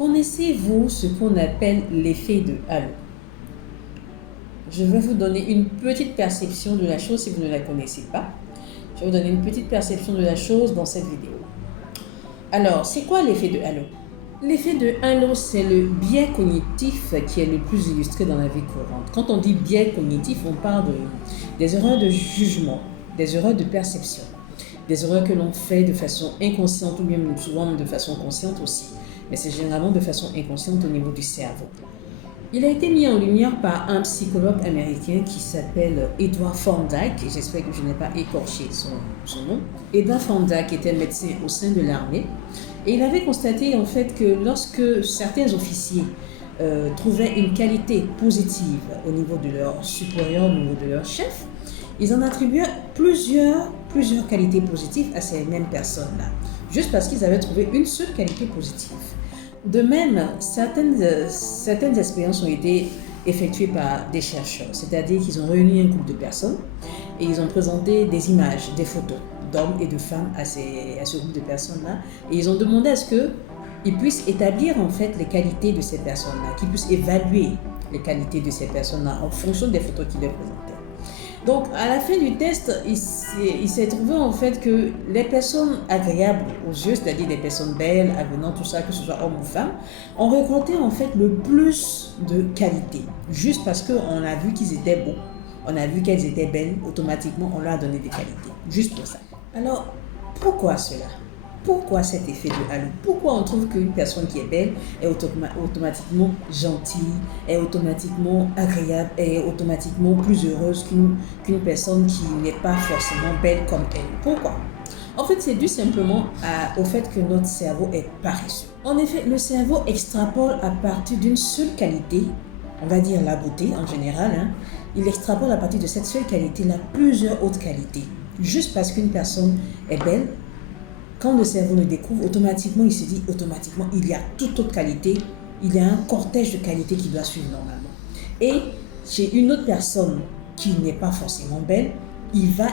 Connaissez-vous ce qu'on appelle l'effet de halo? Je vais vous donner une petite perception de la chose si vous ne la connaissez pas. Je vais vous donner une petite perception de la chose dans cette vidéo. Alors, c'est quoi l'effet de halo? L'effet de halo, c'est le biais cognitif qui est le plus illustré dans la vie courante. Quand on dit biais cognitif, on parle des erreurs de jugement, des erreurs de perception, des erreurs que l'on fait de façon inconsciente ou bien souvent de façon consciente aussi. Mais c'est généralement de façon inconsciente au niveau du cerveau. Il a été mis en lumière par un psychologue américain qui s'appelle Edward Thorndike, et j'espère que je n'ai pas écorché son nom. Edward Thorndike était médecin au sein de l'armée, et il avait constaté en fait que lorsque certains officiers trouvaient une qualité positive au niveau de leur supérieur, au niveau de leur chef, ils en attribuaient plusieurs qualités positives à ces mêmes personnes-là, juste parce qu'ils avaient trouvé une seule qualité positive. De même, certaines expériences ont été effectuées par des chercheurs, c'est-à-dire qu'ils ont réuni un groupe de personnes et ils ont présenté des images, des photos d'hommes et de femmes à ce groupe de personnes-là, et ils ont demandé à ce qu'ils puissent établir en fait les qualités de ces personnes-là, qu'ils puissent évaluer les qualités de ces personnes-là en fonction des photos qu'ils leur présentaient. Donc, à la fin du test, il s'est trouvé en fait que les personnes agréables aux yeux, c'est-à-dire des personnes belles, avenantes, tout ça, que ce soit homme ou femme, ont récolté en fait le plus de qualité. Juste parce qu'on a vu qu'ils étaient beaux, on a vu qu'elles étaient belles, automatiquement on leur a donné des qualités. Juste pour ça. Alors, pourquoi cela? Pourquoi cet effet de halo? Pourquoi on trouve qu'une personne qui est belle est automatiquement gentille, est automatiquement agréable, est automatiquement plus heureuse qu'une personne qui n'est pas forcément belle comme elle? Pourquoi? En fait, c'est dû simplement au fait que notre cerveau est paresseux. En effet, le cerveau extrapole à partir d'une seule qualité, on va dire la beauté en général, il extrapole à partir de cette seule qualité-là plusieurs autres qualités. Juste parce qu'une personne est belle, quand le cerveau le découvre, automatiquement, il se dit, il y a toute autre qualité, il y a un cortège de qualités qui doit suivre normalement. Et chez une autre personne qui n'est pas forcément belle, il va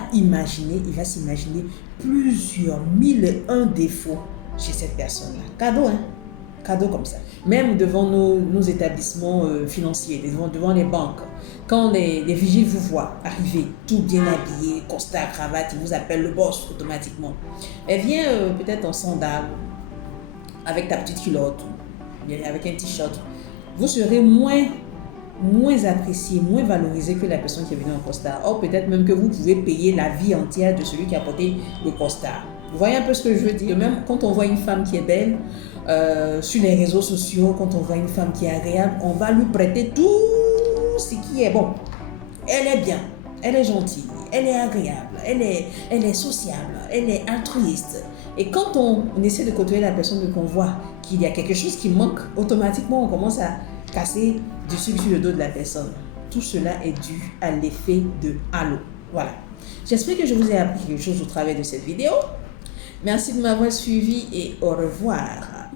s'imaginer plusieurs mille et un défauts chez cette personne-là. Cadeau, cadeau comme ça. Même devant nos établissements financiers, devant les banques, quand les vigiles vous voient arriver, tout bien habillé, costard, cravate, ils vous appellent le boss automatiquement. Elle vient peut-être en sandales, avec ta petite culotte, avec un t-shirt. Vous serez moins apprécié, moins valorisé que la personne qui est venue en costard. Or, peut-être même que vous pouvez payer la vie entière de celui qui a porté le costard. Vous voyez un peu ce que je veux dire? Même quand on voit une femme qui est belle, sur les réseaux sociaux, quand on voit une femme qui est agréable, on va lui prêter tout ce qui est bon. Elle est bien, elle est gentille, elle est agréable, elle est sociable, elle est altruiste. Et quand on essaie de côtoyer la personne et qu'on voit qu'il y a quelque chose qui manque, automatiquement on commence à casser du sucre sur le dos de la personne. Tout cela est dû à l'effet de halo. Voilà. J'espère que je vous ai appris quelque chose au travers de cette vidéo. Merci de m'avoir suivi et au revoir.